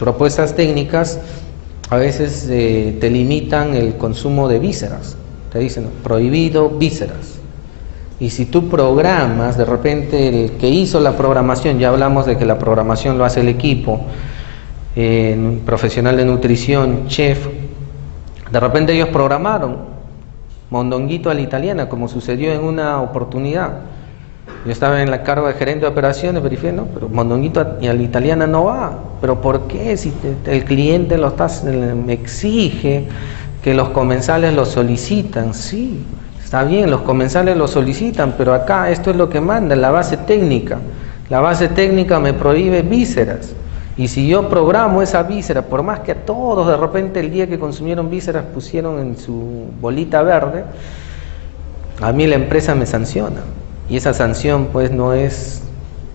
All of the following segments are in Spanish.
propuestas técnicas a veces te limitan el consumo de vísceras. Te dicen prohibido vísceras. Y si tú programas, de repente el que hizo la programación, ya hablamos de que la programación lo hace el equipo, profesional de nutrición, chef, de repente ellos programaron mondonguito a la italiana, como sucedió en una oportunidad. Yo estaba en la cargo de gerente de operaciones, verifiqué, no, pero mondonguito a la italiana no va. ¿Pero por qué? Si el cliente me exige que los comensales lo solicitan. Sí, está bien, los comensales lo solicitan, pero acá esto es lo que manda, la base técnica. La base técnica me prohíbe vísceras. Y si yo programo esa víscera, por más que a todos de repente el día que consumieron vísceras pusieron en su bolita verde, a mí la empresa me sanciona. Y esa sanción pues no es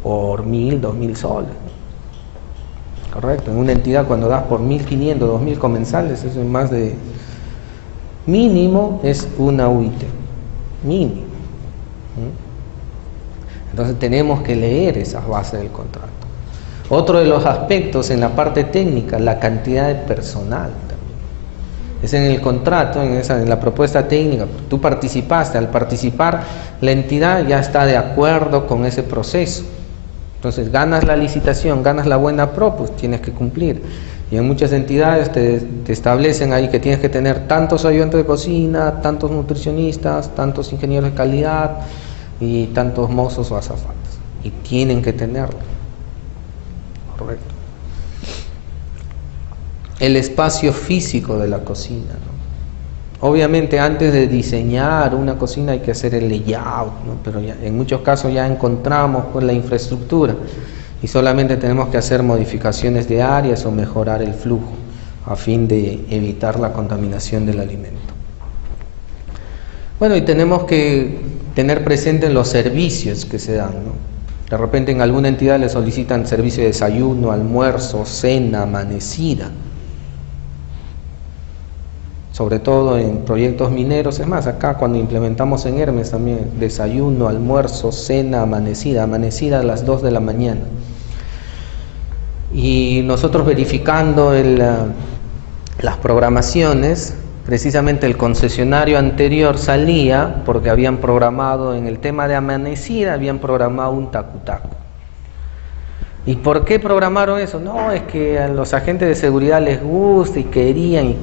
por 1.000, 2.000 soles. Correcto, en una entidad cuando das por 1.500, 2.000 comensales, eso es más de... Mínimo es una UIT. Mínimo. Entonces tenemos que leer esas bases del contrato. Otro de los aspectos en la parte técnica, la cantidad de personal también. Es en el contrato, en la propuesta técnica, tú participaste, al participar la entidad ya está de acuerdo con ese proceso. Entonces ganas la licitación, ganas la buena pro, pues tienes que cumplir. Y en muchas entidades te establecen ahí que tienes que tener tantos ayudantes de cocina, tantos nutricionistas, tantos ingenieros de calidad y tantos mozos o azafatas. Y tienen que tenerlo. Correcto. El espacio físico de la cocina, ¿no? Obviamente antes de diseñar una cocina hay que hacer el layout, ¿no? Pero ya, en muchos casos ya encontramos pues la infraestructura y solamente tenemos que hacer modificaciones de áreas o mejorar el flujo a fin de evitar la contaminación del alimento. Bueno, y tenemos que tener presentes los servicios que se dan, ¿no? De repente en alguna entidad le solicitan servicio de desayuno, almuerzo, cena, amanecida. Sobre todo en proyectos mineros, es más, acá cuando implementamos en Hermes también, desayuno, almuerzo, cena, amanecida a las 2 de la mañana. Y nosotros verificando las programaciones, precisamente el concesionario anterior salía porque habían programado en el tema de amanecida, habían programado un tacu-tacu. ¿Y por qué programaron eso? No, es que a los agentes de seguridad les gusta y querían.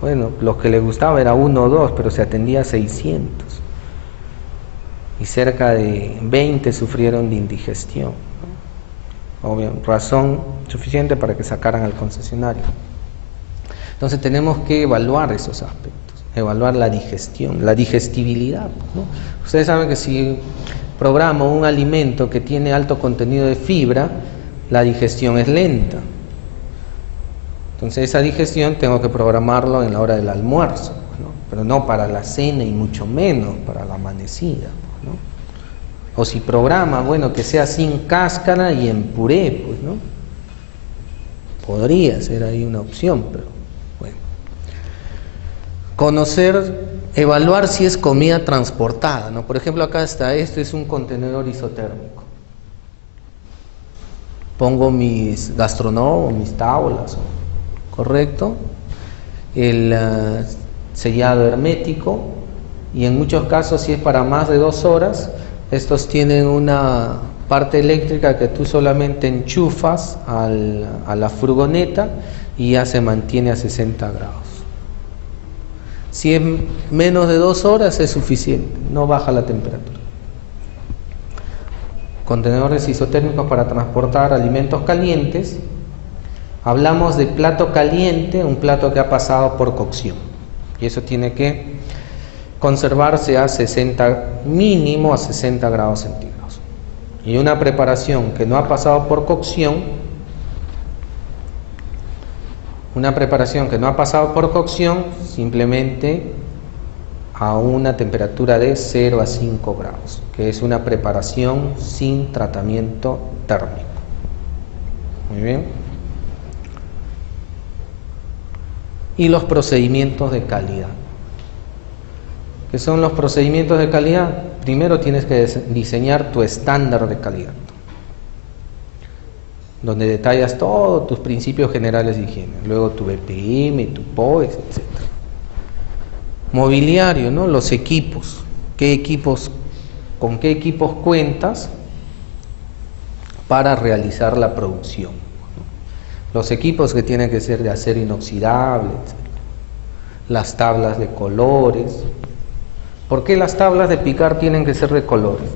Bueno, los que les gustaba era 1 o 2, pero se atendía a 600. Y cerca de 20 sufrieron de indigestión, ¿no? Obvio, razón suficiente para que sacaran al concesionario. Entonces tenemos que evaluar esos aspectos, evaluar la digestión, la digestibilidad, ¿no? Ustedes saben que si programo un alimento que tiene alto contenido de fibra, la digestión es lenta. Entonces esa digestión tengo que programarlo en la hora del almuerzo, ¿no? Pero no para la cena y mucho menos para la amanecida, ¿no? O si programa, bueno, que sea sin cáscara y en puré, pues, ¿no? Podría ser ahí una opción, pero bueno. Conocer, evaluar si es comida transportada, ¿no? Por ejemplo, acá está, este es un contenedor isotérmico. Pongo mis gastronómicos, mis tablas, ¿correcto? El sellado hermético, y en muchos casos si es para más de 2 horas, estos tienen una parte eléctrica que tú solamente enchufas a la furgoneta y ya se mantiene a 60 grados. Si es menos de 2 horas es suficiente, no baja la temperatura. Contenedores isotérmicos para transportar alimentos calientes. Hablamos de plato caliente, un plato que ha pasado por cocción. Y eso tiene que conservarse a 60, mínimo a 60 grados centígrados. Y una preparación que no ha pasado por cocción, simplemente a una temperatura de 0 a 5 grados, que es una preparación sin tratamiento térmico. Muy bien. Y los procedimientos de calidad. ¿Qué son los procedimientos de calidad? Primero tienes que diseñar tu estándar de calidad. donde detallas todos tus principios generales de higiene, luego tu BPM, tu POEX, etc. Mobiliario, ¿no? Los equipos, con qué equipos cuentas para realizar la producción. Los equipos que tienen que ser de acero inoxidable, etc. Las tablas de colores. ¿Por qué las tablas de picar tienen que ser de colores?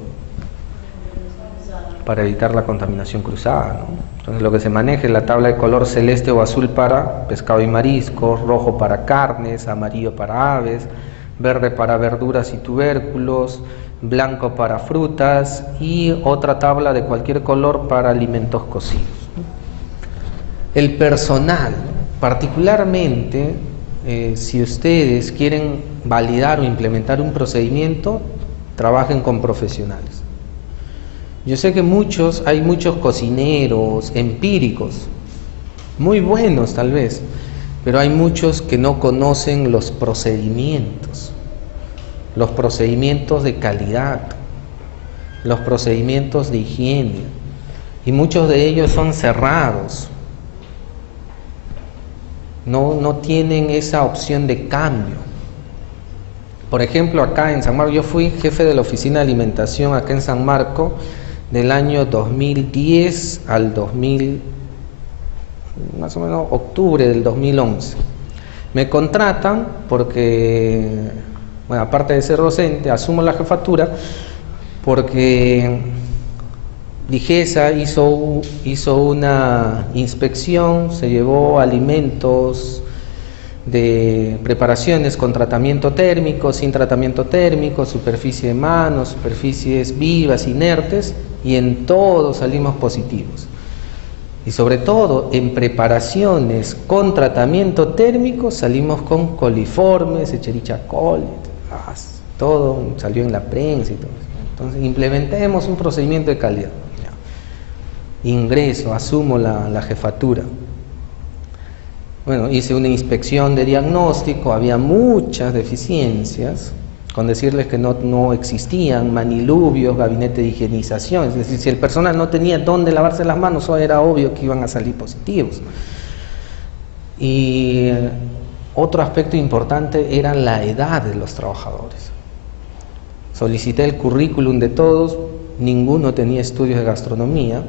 Para evitar la contaminación cruzada, ¿no? Entonces lo que se maneja es la tabla de color celeste o azul para pescado y mariscos, rojo para carnes, amarillo para aves, verde para verduras y tubérculos, blanco para frutas y otra tabla de cualquier color para alimentos cocidos. El personal, particularmente si ustedes quieren validar o implementar un procedimiento, trabajen con profesionales. Yo sé que hay muchos cocineros empíricos, muy buenos tal vez, pero hay muchos que no conocen los procedimientos de calidad, los procedimientos de higiene, y muchos de ellos son cerrados. No tienen esa opción de cambio. Por ejemplo, acá en San Marco, yo fui jefe de la oficina de alimentación acá en San Marco del año 2010 al 2000, más o menos octubre del 2011. Me contratan porque, bueno, aparte de ser docente, asumo la jefatura porque Digesa hizo una inspección, se llevó alimentos de preparaciones con tratamiento térmico, sin tratamiento térmico, superficie de manos, superficies vivas, inertes, y en todo salimos positivos. Y sobre todo en preparaciones con tratamiento térmico salimos con coliformes, Escherichia coli, todo salió en la prensa y todo eso. Entonces implementemos un procedimiento de calidad. Ingreso, asumo la jefatura. Bueno, hice una inspección de diagnóstico, había muchas deficiencias, con decirles que no existían manilubios, gabinete de higienización, es decir, si el personal no tenía dónde lavarse las manos, era obvio que iban a salir positivos. Y otro aspecto importante era la edad de los trabajadores. Solicité el currículum de todos, ninguno tenía estudios de gastronomía,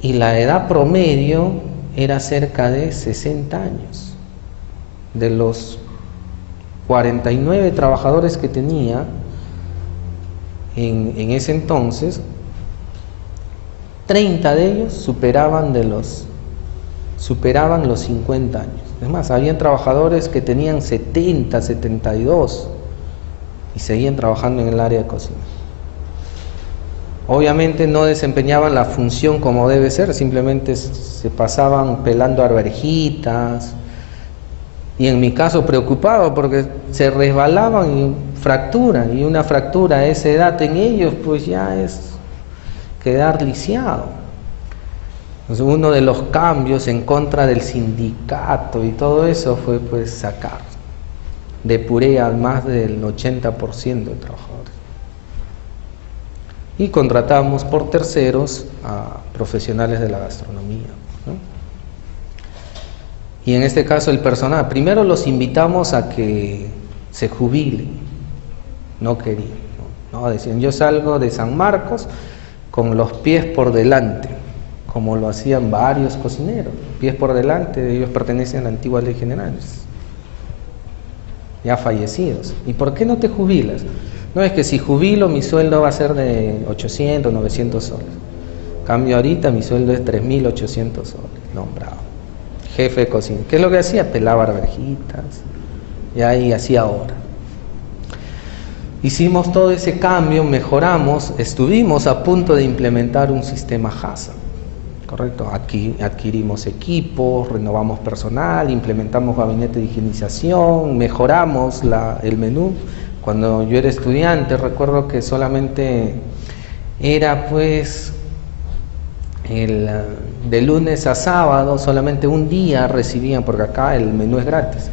y la edad promedio era cerca de 60 años. De los 49 trabajadores que tenía en ese entonces, 30 de ellos superaban los 50 años. Es más, habían trabajadores que tenían 70, 72 y seguían trabajando en el área de cocina. Obviamente no desempeñaban la función como debe ser, simplemente se pasaban pelando arvejitas, y en mi caso preocupado porque se resbalaban y fracturan, y una fractura a esa edad en ellos pues ya es quedar lisiado. Entonces, uno de los cambios en contra del sindicato y todo eso fue pues sacar, depuré a más del 80% de trabajadores. Y contratamos por terceros a profesionales de la gastronomía, ¿no? Y en este caso el personal, primero los invitamos a que se jubilen, no querían, ¿no? Decían, yo salgo de San Marcos con los pies por delante, como lo hacían varios cocineros, pies por delante, ellos pertenecen a la antigua ley generales, ya fallecidos. ¿Y por qué no te jubilas? No, es que si jubilo mi sueldo va a ser de 800, 900 soles. Cambio ahorita mi sueldo es 3.800 soles, nombrado. Jefe de cocina. ¿Qué es lo que hacía? Pelaba arvejitas, y ahí hacía hora. Hicimos todo ese cambio, mejoramos, estuvimos a punto de implementar un sistema HACCP, ¿correcto? Aquí adquirimos equipos, renovamos personal, implementamos gabinete de higienización, mejoramos el menú. Cuando yo era estudiante recuerdo que solamente era pues de lunes a sábado, solamente un día recibían, porque acá el menú es gratis,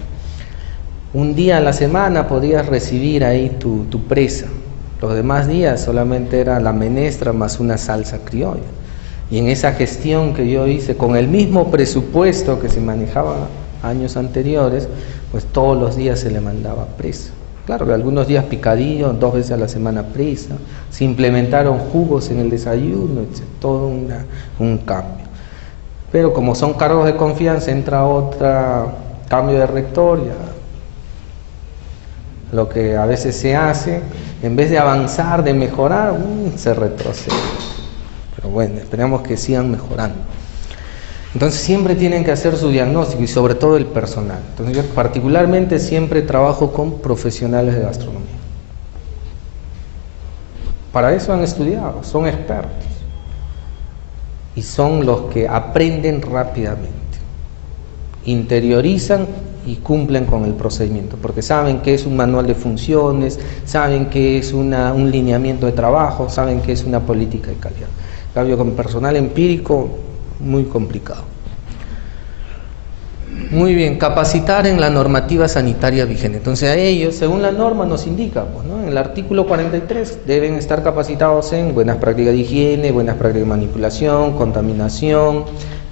un día a la semana podías recibir ahí tu presa, los demás días solamente era la menestra más una salsa criolla, Y en esa gestión que yo hice, con el mismo presupuesto que se manejaba años anteriores, pues todos los días se le mandaba presa. Claro que algunos días picadillo, 2 veces a la semana presa, se implementaron jugos en el desayuno, etc. Todo un cambio. Pero como son cargos de confianza, entra otro cambio de rector, ya lo que a veces se hace, en vez de avanzar, de mejorar, se retrocede. Pero bueno, esperamos que sigan mejorando. Entonces siempre tienen que hacer su diagnóstico y sobre todo el personal. Entonces yo particularmente siempre trabajo con profesionales de gastronomía. Para eso han estudiado, son expertos. Y son los que aprenden rápidamente, interiorizan y cumplen con el procedimiento, porque saben que es un manual de funciones, saben que es un lineamiento de trabajo, saben que es una política de calidad. En cambio, con personal empírico, muy complicado. Muy bien, capacitar en la normativa sanitaria vigente. Entonces a ellos, según la norma, nos indica, pues, ¿no? En el artículo 43 deben estar capacitados en buenas prácticas de higiene, buenas prácticas de manipulación, contaminación,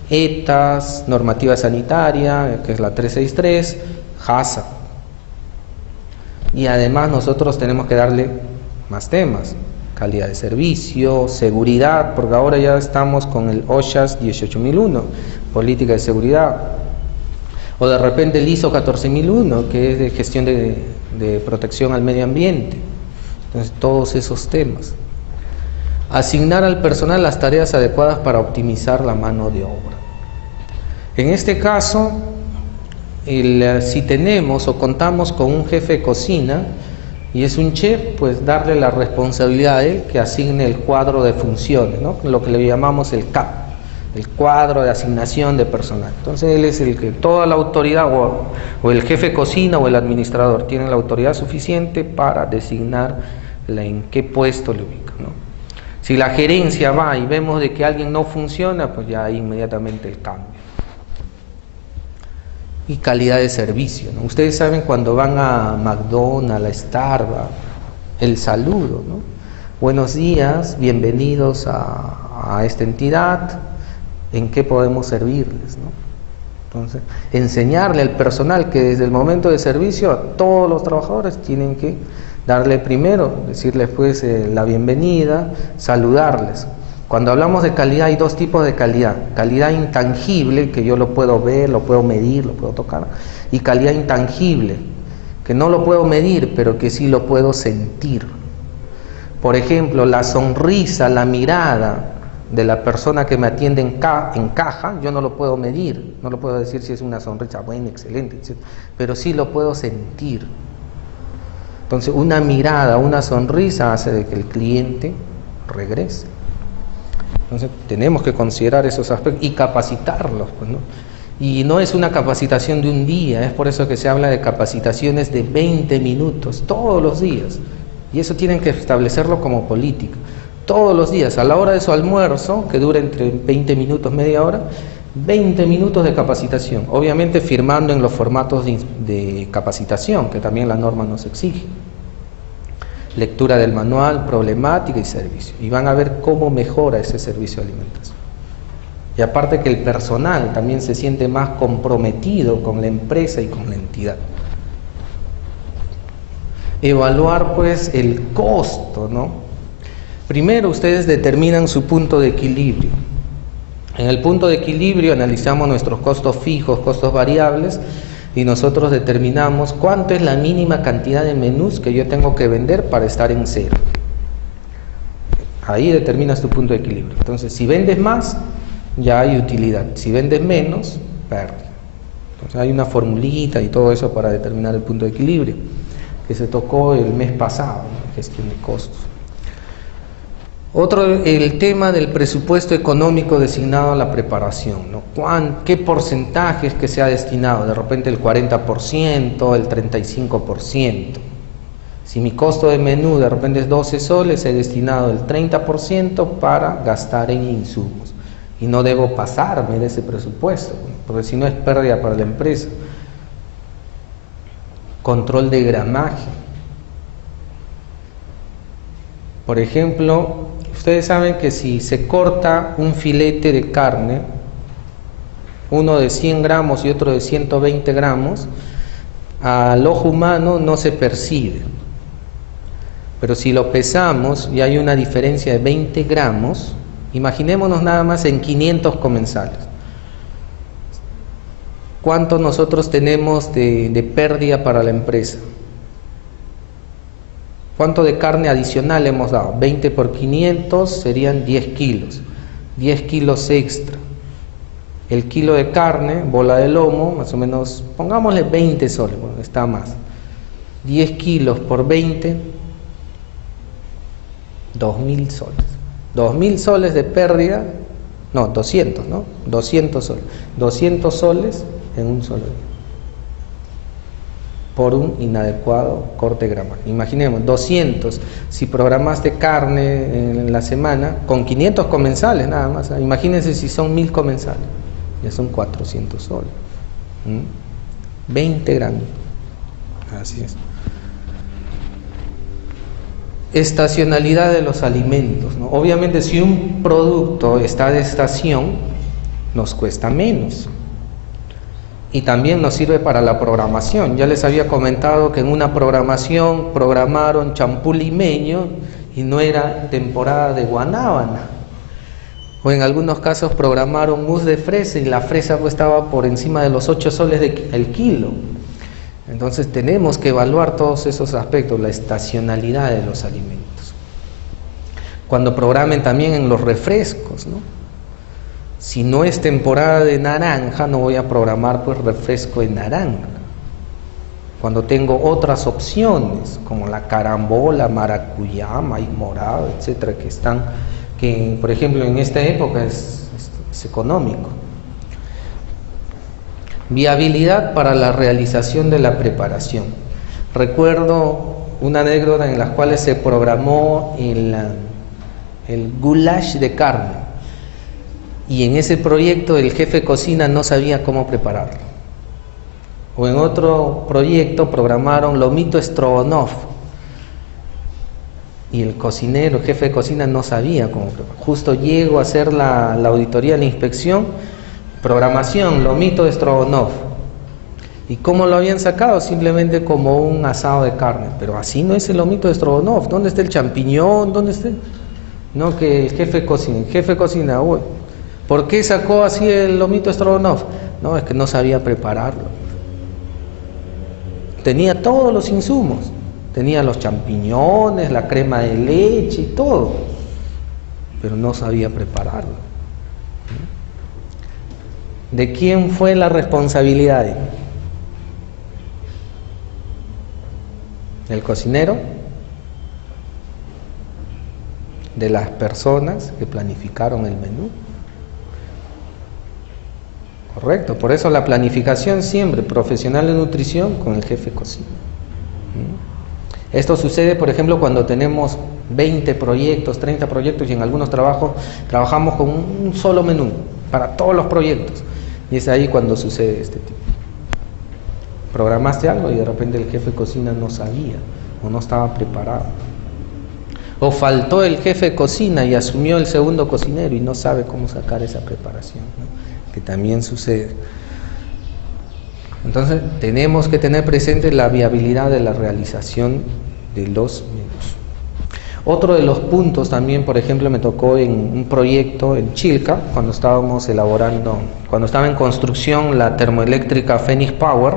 ETAs, normativa sanitaria, que es la 363, HASA. Y además nosotros tenemos que darle más temas, calidad de servicio, seguridad, porque ahora ya estamos con el OSHAS 18001, política de seguridad. O de repente el ISO 14001, que es de gestión de protección al medio ambiente. Entonces, todos esos temas. Asignar al personal las tareas adecuadas para optimizar la mano de obra. En este caso, si tenemos o contamos con un jefe de cocina y es un chef, pues darle la responsabilidad a él que asigne el cuadro de funciones, ¿no? Lo que le llamamos el CAP. El cuadro de asignación de personal. Entonces él es el que toda la autoridad o el jefe de cocina o el administrador tienen la autoridad suficiente para designar en qué puesto le ubica, ¿no? Si la gerencia va y vemos de que alguien no funciona, pues ya hay inmediatamente el cambio. Y calidad de servicio, ¿no? Ustedes saben cuando van a McDonald's, a Starbucks, el saludo, ¿no? Buenos días, bienvenidos a esta entidad. ¿En qué podemos servirles, ¿no? Entonces, enseñarle al personal que desde el momento de servicio a todos los trabajadores tienen que darle primero, decirles pues la bienvenida, saludarles. Cuando hablamos de calidad hay 2 tipos de calidad: calidad intangible, que yo lo puedo ver, lo puedo medir, lo puedo tocar, y calidad intangible, que no lo puedo medir, pero que sí lo puedo sentir. Por ejemplo, la sonrisa, la mirada de la persona que me atiende en caja, yo no lo puedo medir, no lo puedo decir si es una sonrisa buena, excelente, etc., pero sí lo puedo sentir. Entonces, una mirada, una sonrisa hace de que el cliente regrese. Entonces, tenemos que considerar esos aspectos y capacitarlos, pues, ¿no? Y no es una capacitación de un día, es por eso que se habla de capacitaciones de 20 minutos, todos los días. Y eso tienen que establecerlo como política. Todos los días, a la hora de su almuerzo, que dura entre 20 minutos, media hora, 20 minutos de capacitación, obviamente firmando en los formatos de capacitación, que también la norma nos exige. Lectura del manual, problemática y servicio. Y van a ver cómo mejora ese servicio de alimentación. Y aparte que el personal también se siente más comprometido con la empresa y con la entidad. Evaluar pues el costo, ¿no? Primero ustedes determinan su punto de equilibrio. En el punto de equilibrio analizamos nuestros costos fijos, costos variables, y nosotros determinamos cuánto es la mínima cantidad de menús que yo tengo que vender para estar en cero. Ahí determinas tu punto de equilibrio. Entonces, si vendes más, ya hay utilidad. Si vendes menos, pérdida. Entonces, hay una formulita y todo eso para determinar el punto de equilibrio, que se tocó el mes pasado, ¿no? Gestión de costos. Otro, el tema del presupuesto económico designado a la preparación, ¿no? ¿Qué porcentajes que se ha destinado? De repente el 40%, el 35%. Si mi costo de menú de repente es 12 soles, he destinado el 30% para gastar en insumos. Y no debo pasarme de ese presupuesto, porque si no es pérdida para la empresa. Control de gramaje. Por ejemplo, ustedes saben que si se corta un filete de carne, uno de 100 gramos y otro de 120 gramos, al ojo humano no se percibe. Pero si lo pesamos y hay una diferencia de 20 gramos, imaginémonos nada más en 500 comensales. ¿Cuánto nosotros tenemos de pérdida para la empresa? ¿Cuánto de carne adicional hemos dado? 20 por 500 serían 10 kilos. 10 kilos extra. El kilo de carne, bola de lomo, más o menos, pongámosle 20 soles, bueno, está más. 10 kilos por 20, 2.000 soles. 2.000 soles de pérdida, no, 200, ¿no? 200 soles. 200 soles en un solo día. Por un inadecuado corte grama. Imaginemos, 200, si programaste carne en la semana, con 500 comensales nada más, imagínense si son 1.000 comensales, ya son 400 soles. 20 gramos. Así es. Estacionalidad de los alimentos, ¿no? Obviamente, si un producto está de estación, nos cuesta menos. Y también nos sirve para la programación. Ya les había comentado que en una programación programaron champú limeño y no era temporada de guanábana. O en algunos casos programaron mousse de fresa y la fresa pues estaba por encima de los 8 soles el kilo. Entonces tenemos que evaluar todos esos aspectos, la estacionalidad de los alimentos. Cuando programen también en los refrescos, ¿no? Si no es temporada de naranja, no voy a programar pues refresco de naranja. Cuando tengo otras opciones, como la carambola, maracuyá, maíz morado, etcétera, que por ejemplo en esta época es económico. Viabilidad para la realización de la preparación. Recuerdo una anécdota en la cual se programó el goulash de carne. Y en ese proyecto el jefe de cocina no sabía cómo prepararlo. O en otro proyecto programaron lomito stroganoff. Y el cocinero, el jefe de cocina no sabía cómo prepararlo. Justo llego a hacer la auditoría, la inspección, programación, lomito stroganoff. ¿Y cómo lo habían sacado? Simplemente como un asado de carne. Pero así no es el lomito stroganoff. ¿Dónde está el champiñón? ¿Dónde está? No, que el jefe de cocina, uy. ¿Por qué sacó así el lomito stroganoff? No, es que no sabía prepararlo. Tenía todos los insumos. Tenía los champiñones, la crema de leche y todo. Pero no sabía prepararlo. ¿De quién fue la responsabilidad? ¿Del cocinero? ¿De las personas que planificaron el menú? Correcto, por eso la planificación siempre, profesional de nutrición con el jefe de cocina. Esto sucede, por ejemplo, cuando tenemos 20 proyectos, 30 proyectos y en algunos trabajamos con un solo menú para todos los proyectos. Y es ahí cuando sucede este tipo. Programaste algo y de repente el jefe de cocina no sabía o no estaba preparado. O faltó el jefe de cocina y asumió el segundo cocinero y no sabe cómo sacar esa preparación, ¿no? Que también sucede. Entonces tenemos que tener presente la viabilidad de la realización de los menús. Otro de los puntos también, por ejemplo, me tocó en un proyecto en Chilca, cuando estaba en construcción la termoeléctrica Phoenix Power.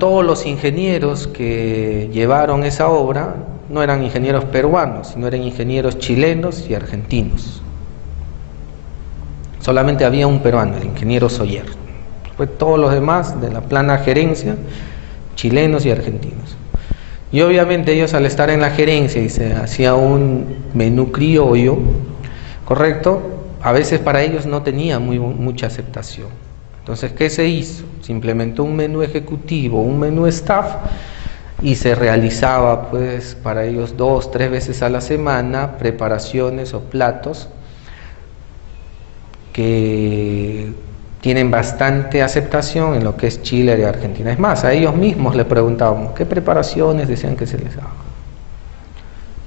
Todos los ingenieros que llevaron esa obra no eran ingenieros peruanos, sino eran ingenieros chilenos y argentinos. Solamente había un peruano, el ingeniero Soller. Todos los demás de la plana gerencia, chilenos y argentinos. Y obviamente ellos, al estar en la gerencia y se hacía un menú criollo, correcto, a veces para ellos no tenía mucha aceptación. Entonces, ¿qué se hizo? Se implementó un menú ejecutivo, un menú staff, y se realizaba pues para ellos 2, 3 veces a la semana preparaciones o platos que tienen bastante aceptación en lo que es Chile y Argentina. Es más, a ellos mismos les preguntábamos qué preparaciones decían que se les haga.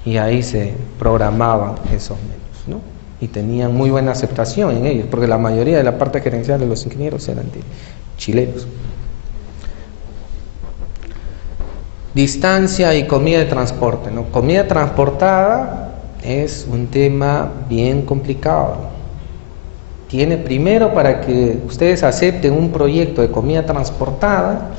Y ahí se programaban esos menús, ¿no? Y tenían muy buena aceptación en ellos, porque la mayoría de la parte gerencial de los ingenieros eran chilenos. Distancia y comida de transporte, ¿no? Comida transportada es un tema bien complicado. Tiene primero, para que ustedes acepten un proyecto de comida transportada,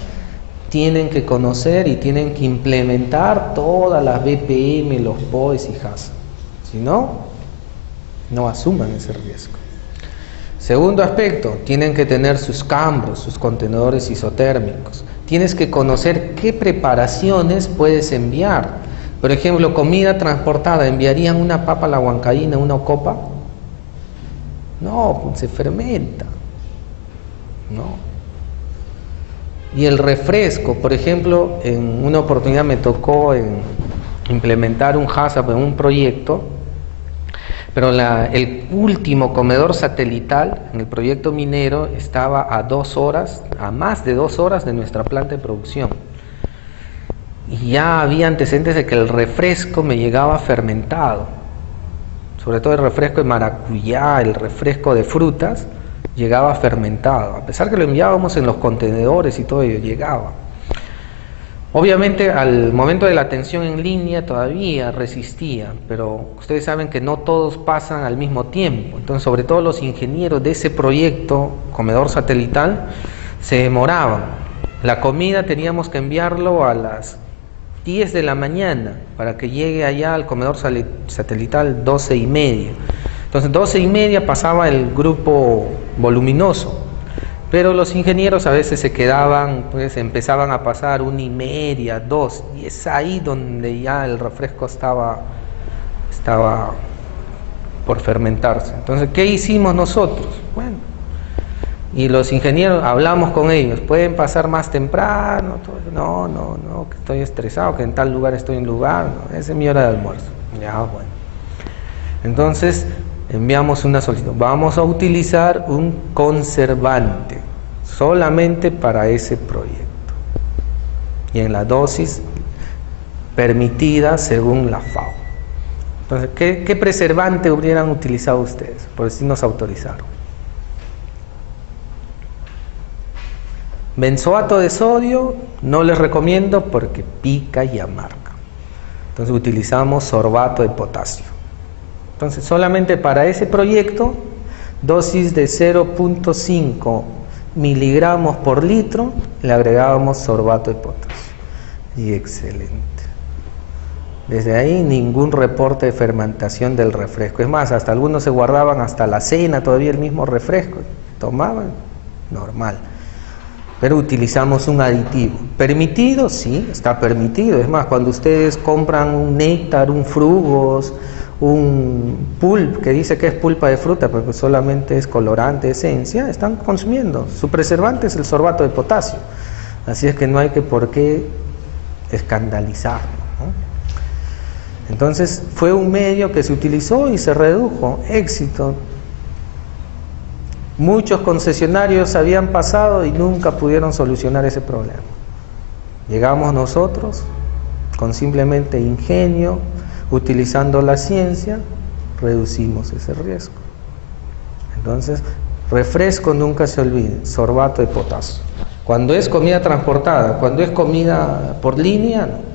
tienen que conocer y tienen que implementar todas las BPM, los POEs y HACCP. Si no, no asuman ese riesgo. Segundo aspecto, tienen que tener sus cambros, sus contenedores isotérmicos. Tienes que conocer qué preparaciones puedes enviar. Por ejemplo, comida transportada, ¿enviarían una papa a la huancaína, una ocopa? No, se fermenta. No. Y el refresco, por ejemplo, en una oportunidad me tocó implementar un HACCP en un proyecto, pero el último comedor satelital en el proyecto minero estaba a más de 2 horas de nuestra planta de producción. Y ya había antecedentes de que el refresco me llegaba fermentado. Sobre todo el refresco de maracuyá, el refresco de frutas, llegaba fermentado. A pesar que lo enviábamos en los contenedores y todo ello, llegaba. Obviamente al momento de la atención en línea todavía resistía, pero ustedes saben que no todos pasan al mismo tiempo. Entonces, sobre todo los ingenieros de ese proyecto, comedor satelital, se demoraban. La comida teníamos que enviarlo a las 10 de la mañana para que llegue allá al comedor satelital 12:30. Entonces 12:30 pasaba el grupo voluminoso, pero los ingenieros a veces se quedaban, pues empezaban a pasar 1:30, 2, y es ahí donde ya el refresco estaba por fermentarse. Entonces, ¿qué hicimos nosotros? Bueno, y los ingenieros, hablamos con ellos, ¿pueden pasar más temprano? No, que estoy estresado, que en tal lugar estoy en lugar, no, esa es mi hora de almuerzo. Ya, bueno. Entonces, enviamos una solicitud, vamos a utilizar un conservante, solamente para ese proyecto, y en la dosis permitida según la FAO. Entonces, ¿qué preservante hubieran utilizado ustedes? Por si nos autorizaron. Benzoato de sodio no les recomiendo porque pica y amarga. Entonces utilizamos sorbato de potasio. Entonces solamente para ese proyecto, dosis de 0.5 miligramos por litro, le agregábamos sorbato de potasio. Y excelente. Desde ahí ningún reporte de fermentación del refresco. Es más, hasta algunos se guardaban hasta la cena todavía el mismo refresco. Tomaban, normal. Pero utilizamos un aditivo. ¿Permitido? Sí, está permitido. Es más, cuando ustedes compran un néctar, un frugos, un pulp, que dice que es pulpa de fruta, porque solamente es colorante, esencia, están consumiendo. Su preservante es el sorbato de potasio. Así es que no hay por qué escandalizarlo, ¿no? Entonces, fue un medio que se utilizó y se redujo. Éxito. Muchos concesionarios habían pasado y nunca pudieron solucionar ese problema. Llegamos nosotros con simplemente ingenio, utilizando la ciencia, reducimos ese riesgo. Entonces, refresco nunca se olvide, sorbato de potasio. Cuando es comida transportada, cuando es comida por línea, no.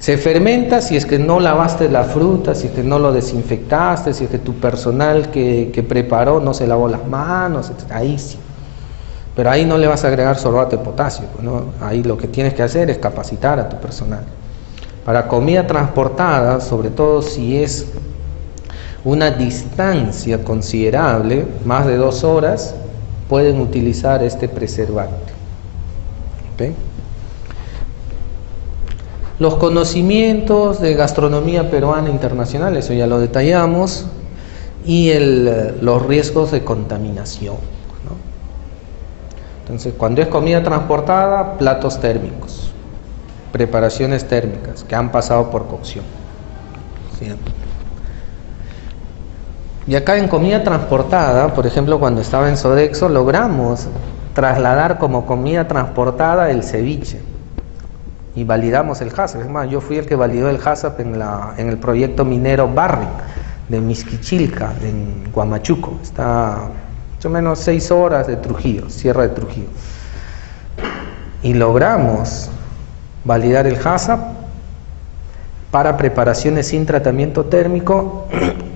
Se fermenta si es que no lavaste la fruta, si es que no lo desinfectaste, si es que tu personal que preparó no se lavó las manos, etc. Ahí sí. Pero ahí no le vas a agregar sorbato de potasio, ¿no? Ahí lo que tienes que hacer es capacitar a tu personal. Para comida transportada, sobre todo si es una distancia considerable, más de 2 horas, pueden utilizar este preservante. ¿Okay? Los conocimientos de gastronomía peruana internacional, eso ya lo detallamos, y los riesgos de contaminación, ¿no? Entonces, cuando es comida transportada, platos térmicos, preparaciones térmicas que han pasado por cocción. ¿Sí? Y acá en comida transportada, por ejemplo, cuando estaba en Sodexo, logramos trasladar como comida transportada el ceviche y validamos el HACCP. Es más, yo fui el que validó el HACCP en el proyecto minero Barrick de Misquichilca, en Huamachuco. Está más o menos 6 horas de Trujillo, Sierra de Trujillo. Y logramos validar el HACCP para preparaciones sin tratamiento térmico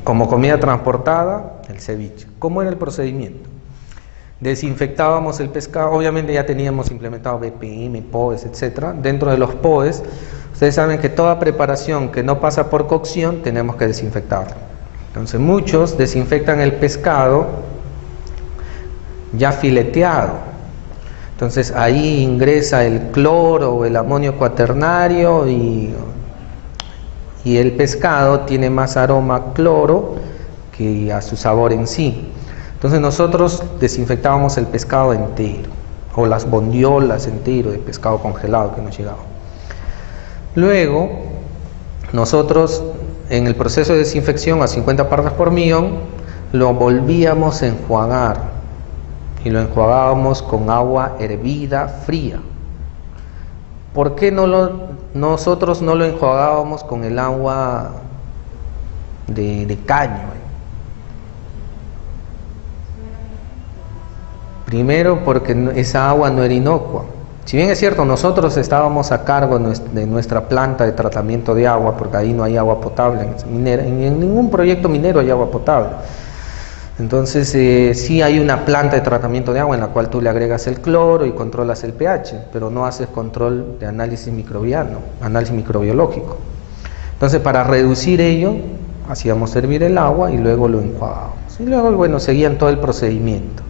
como comida transportada, el ceviche. ¿Cómo era el procedimiento? Desinfectábamos el pescado, obviamente ya teníamos implementado BPM, POES, etc. Dentro de los POES, ustedes saben que toda preparación que no pasa por cocción tenemos que desinfectarla. Entonces muchos desinfectan el pescado ya fileteado. Entonces ahí ingresa el cloro o el amonio cuaternario y el pescado tiene más aroma a cloro que a su sabor en sí. Entonces nosotros desinfectábamos el pescado entero, o las bondiolas entero de pescado congelado que nos llegaba. Luego, nosotros en el proceso de desinfección a 50 partes por millón, lo volvíamos a enjuagar, y lo enjuagábamos con agua hervida fría. ¿Por qué nosotros no lo enjuagábamos con el agua de caño? Primero, porque esa agua no era inocua. Si bien es cierto, nosotros estábamos a cargo de nuestra planta de tratamiento de agua, porque ahí no hay agua potable, en ningún proyecto minero hay agua potable. Entonces sí hay una planta de tratamiento de agua en la cual tú le agregas el cloro y controlas el pH, pero no haces control de análisis microbiano, análisis microbiológico. Entonces para reducir ello, hacíamos hervir el agua y luego lo enjuagábamos. Y luego, bueno, seguían todo el procedimiento.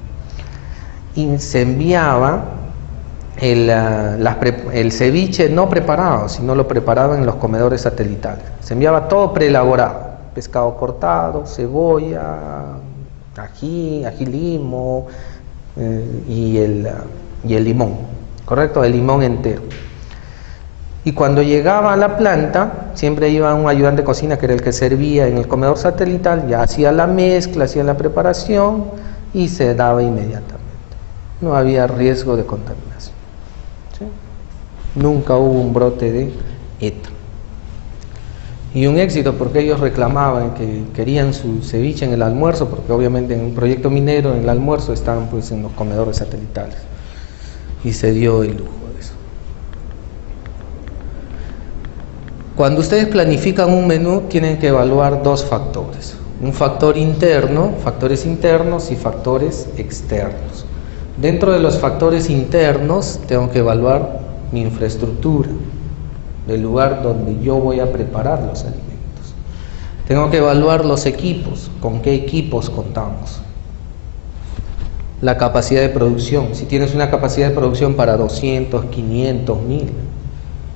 Y se enviaba el ceviche no preparado, sino lo preparado en los comedores satelitales. Se enviaba todo preelaborado, pescado cortado, cebolla, ají limo y el limón, ¿correcto? El limón entero. Y cuando llegaba a la planta, siempre iba un ayudante de cocina que era el que servía en el comedor satelital, ya hacía la mezcla, hacía la preparación y se daba inmediatamente. No había riesgo de contaminación, ¿sí? Nunca hubo un brote de ETA. Y un éxito porque ellos reclamaban que querían su ceviche en el almuerzo, porque obviamente en un proyecto minero en el almuerzo estaban pues en los comedores satelitales. Y se dio el lujo de eso. Cuando ustedes planifican un menú tienen que evaluar 2 factores. Un factor interno, factores internos y factores externos. Dentro de los factores internos tengo que evaluar mi infraestructura, el lugar donde yo voy a preparar los alimentos. Tengo que evaluar los equipos, con qué equipos contamos. La capacidad de producción, si tienes una capacidad de producción para 200, 500, 1000.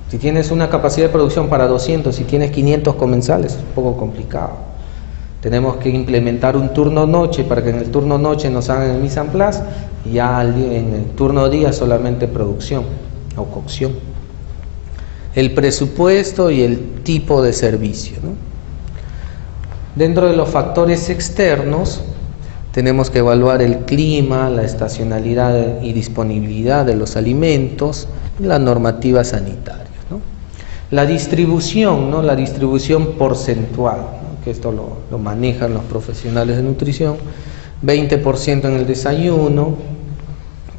Si tienes una capacidad de producción para 200 y tienes 500 comensales, es un poco complicado. Tenemos que implementar un turno noche para que en el turno noche nos hagan el mise en place y ya en el turno día solamente producción o cocción. El presupuesto y el tipo de servicio, ¿no? Dentro de los factores externos tenemos que evaluar el clima, la estacionalidad y disponibilidad de los alimentos y la normativa sanitaria, ¿no? La distribución, ¿no? La distribución porcentual, ¿no? Que esto lo manejan los profesionales de nutrición, 20% en el desayuno,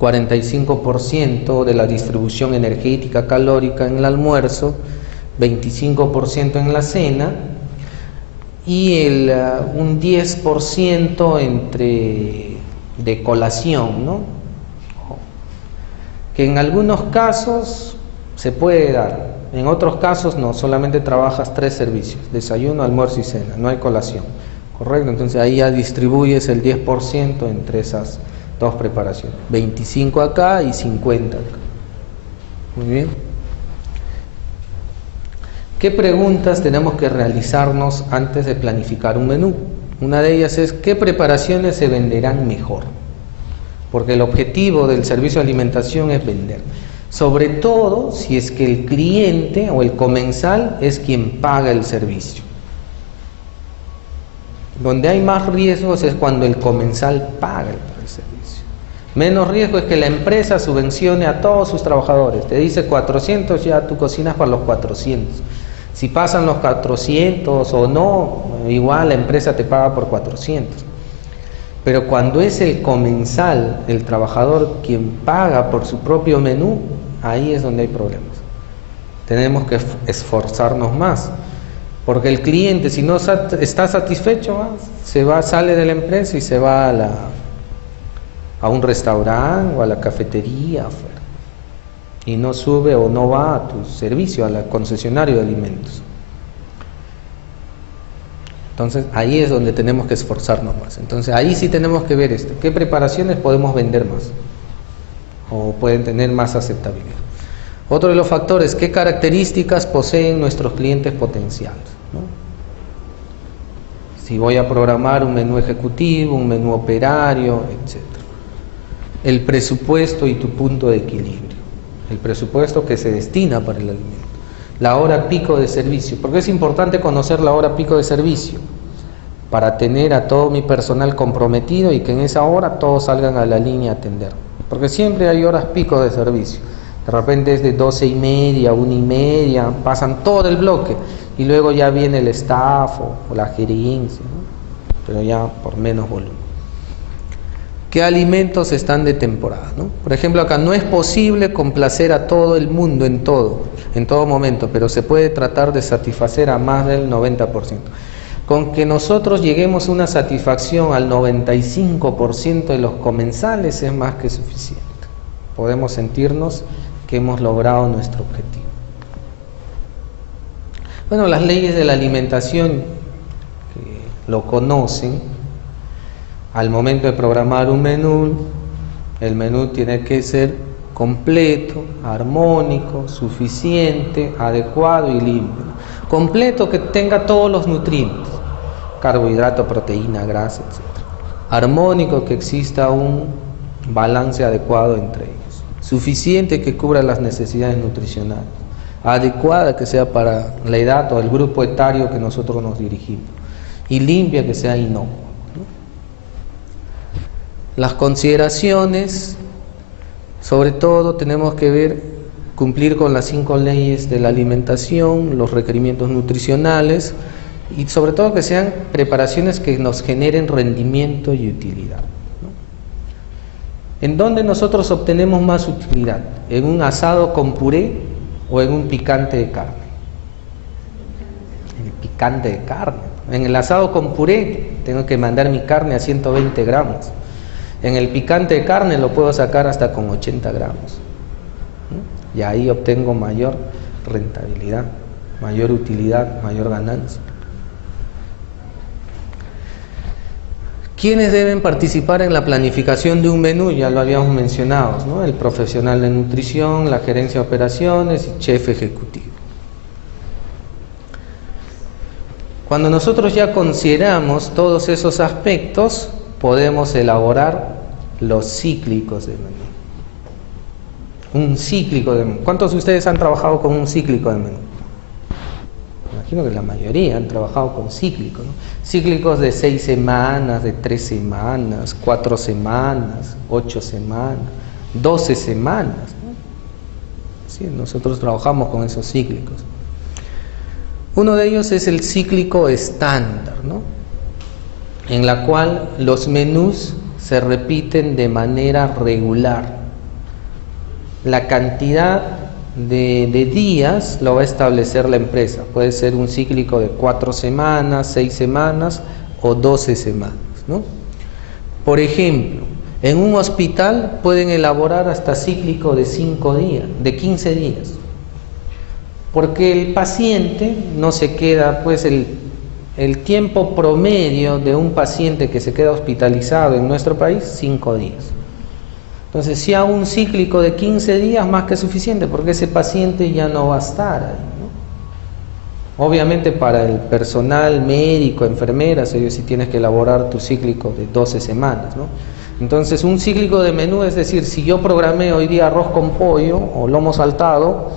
45% de la distribución energética calórica en el almuerzo, 25% en la cena y un 10% de colación, ¿no? Que en algunos casos se puede dar, en otros casos no, solamente trabajas 3 servicios, desayuno, almuerzo y cena, no hay colación, ¿correcto? Entonces ahí ya distribuyes el 10% entre esas 2 preparaciones, 25 acá y 50 acá. Muy bien. ¿Qué preguntas tenemos que realizarnos antes de planificar un menú? Una de ellas es, ¿qué preparaciones se venderán mejor? Porque el objetivo del servicio de alimentación es vender. Sobre todo si es que el cliente o el comensal es quien paga el servicio. Donde hay más riesgos es cuando el comensal paga el servicio. Menos riesgo es que la empresa subvencione a todos sus trabajadores. Te dice 400, ya tú cocinas para los 400. Si pasan los 400 o no, igual la empresa te paga por 400. Pero cuando es el comensal, el trabajador, quien paga por su propio menú, ahí es donde hay problemas. Tenemos que esforzarnos más, porque el cliente, si no está satisfecho, sale de la empresa y se va a un restaurante o a la cafetería afuera, y no sube o no va a tu servicio, al concesionario de alimentos. Entonces ahí es donde tenemos que esforzarnos más. Entonces ahí sí tenemos que ver esto, qué preparaciones podemos vender más o pueden tener más aceptabilidad. Otro de los factores, qué características poseen nuestros clientes potenciales, ¿no? Si voy a programar un menú ejecutivo, un menú operario, etc. El presupuesto y tu punto de equilibrio. El presupuesto que se destina para el alimento. La hora pico de servicio. ¿Por qué es importante conocer la hora pico de servicio? Para tener a todo mi personal comprometido y que en esa hora todos salgan a la línea a atender. Porque siempre hay horas pico de servicio. De repente es de 12:30, 1:30, pasan todo el bloque y luego ya viene el staff o la gerencia, ¿no? Pero ya por menos volumen. ¿Qué alimentos están de temporada, ¿no? Por ejemplo, acá no es posible complacer a todo el mundo en todo momento, pero se puede tratar de satisfacer a más del 90%. Con que nosotros lleguemos a una satisfacción al 95% de los comensales es más que suficiente. Podemos sentirnos que hemos logrado nuestro objetivo. Bueno, las leyes de la alimentación, que lo conocen. Al momento de programar un menú, el menú tiene que ser completo, armónico, suficiente, adecuado y limpio. Completo, que tenga todos los nutrientes, carbohidrato, proteína, grasa, etc. Armónico, que exista un balance adecuado entre ellos. Suficiente, que cubra las necesidades nutricionales. Adecuada, que sea para la edad o el grupo etario que nosotros nos dirigimos. Y limpia, que sea inocua. Las consideraciones, sobre todo tenemos que ver, cumplir con las 5 leyes de la alimentación, los requerimientos nutricionales y sobre todo que sean preparaciones que nos generen rendimiento y utilidad, ¿no? ¿En dónde nosotros obtenemos más utilidad? ¿En un asado con puré o en un picante de carne? En el picante de carne. En el asado con puré tengo que mandar mi carne a 120 gramos. En el picante de carne lo puedo sacar hasta con 80 gramos. Y ahí obtengo mayor rentabilidad, mayor utilidad, mayor ganancia. ¿Quiénes deben participar en la planificación de un menú? Ya lo habíamos mencionado, ¿no? El profesional de nutrición, la gerencia de operaciones y chef ejecutivo. Cuando nosotros ya consideramos todos esos aspectos, podemos elaborar los cíclicos de menú. Un cíclico de menú. ¿Cuántos de ustedes han trabajado con un cíclico de menú? Imagino que la mayoría han trabajado con cíclicos, ¿no? Cíclicos de 6 semanas, de 3 semanas, 4 semanas, 8 semanas, 12 semanas, ¿no? Sí, nosotros trabajamos con esos cíclicos. Uno de ellos es el cíclico estándar, ¿no? En la cual los menús se repiten de manera regular. La cantidad de días lo va a establecer la empresa. Puede ser un cíclico de 4 semanas, 6 semanas o 12 semanas, ¿no? Por ejemplo, en un hospital pueden elaborar hasta cíclico de 5 días, de 15 días. Porque el paciente no se queda, pues el tiempo promedio de un paciente que se queda hospitalizado en nuestro país, 5 días. Entonces, si hago un cíclico de 15 días, más que suficiente, porque ese paciente ya no va a estar ahí, ¿no? Obviamente para el personal médico, enfermeras, ellos sí tienes que elaborar tu cíclico de 12 semanas, ¿no? Entonces, un cíclico de menú, es decir, si yo programé hoy día arroz con pollo o lomo saltado,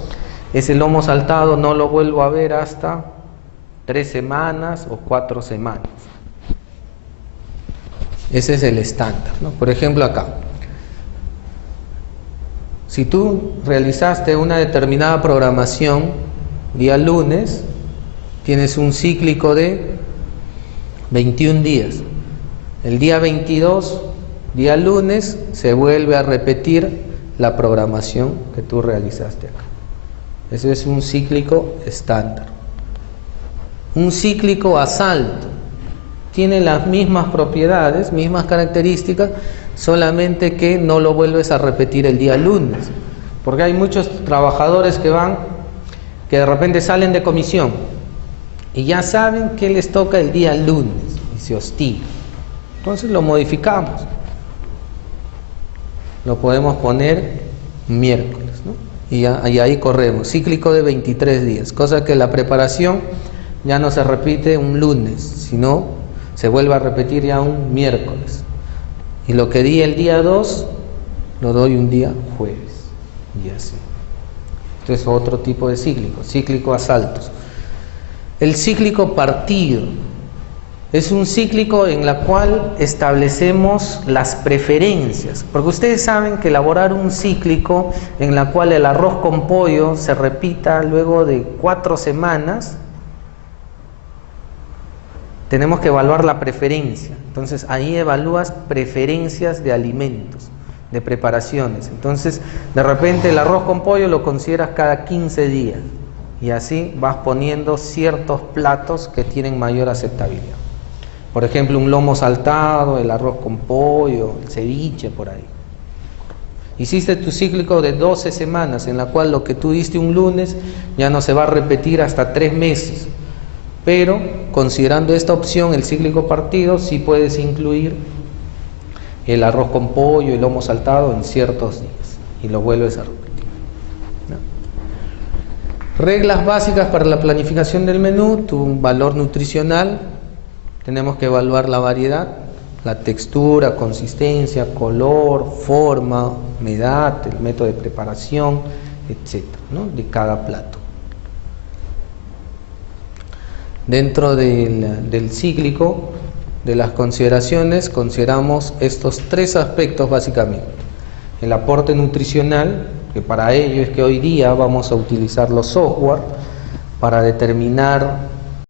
ese lomo saltado no lo vuelvo a ver hasta 3 semanas o 4 semanas. Ese es el estándar, ¿no? Por ejemplo, acá. Si tú realizaste una determinada programación día lunes, tienes un cíclico de 21 días. El día 22, día lunes, se vuelve a repetir la programación que tú realizaste acá. Ese es un cíclico estándar. Un cíclico a salto tiene las mismas propiedades, mismas características, solamente que no lo vuelves a repetir el día lunes, porque hay muchos trabajadores que de repente salen de comisión y ya saben que les toca el día lunes y se hostigan. Entonces lo modificamos, lo podemos poner miércoles, ¿no? Y ahí corremos, cíclico de 23 días, cosa que la preparación ya no se repite un lunes, sino se vuelve a repetir ya un miércoles. Y lo que di el día 2, lo doy un día jueves. Y así. Esto es otro tipo de cíclico a saltos. El cíclico partido es un cíclico en la cual establecemos las preferencias. Porque ustedes saben que elaborar un cíclico en la cual el arroz con pollo se repita luego de 4 semanas, tenemos que evaluar la preferencia. Entonces ahí evalúas preferencias de alimentos, de preparaciones. Entonces de repente el arroz con pollo lo consideras cada 15 días y así vas poniendo ciertos platos que tienen mayor aceptabilidad. Por ejemplo, un lomo saltado, el arroz con pollo, el ceviche, por ahí. Hiciste tu cíclico de 12 semanas en la cual lo que tú diste un lunes ya no se va a repetir hasta 3 meses. Pero considerando esta opción, el cíclico partido, sí puedes incluir el arroz con pollo y el lomo saltado en ciertos días y lo vuelves a repetir, ¿no? Reglas básicas para la planificación del menú: tu valor nutricional, tenemos que evaluar la variedad, la textura, consistencia, color, forma, humedad, el método de preparación, etcétera, ¿no? De cada plato. Dentro del cíclico, de las consideraciones, consideramos estos 3 aspectos básicamente. El aporte nutricional, que para ello es que hoy día vamos a utilizar los software para determinar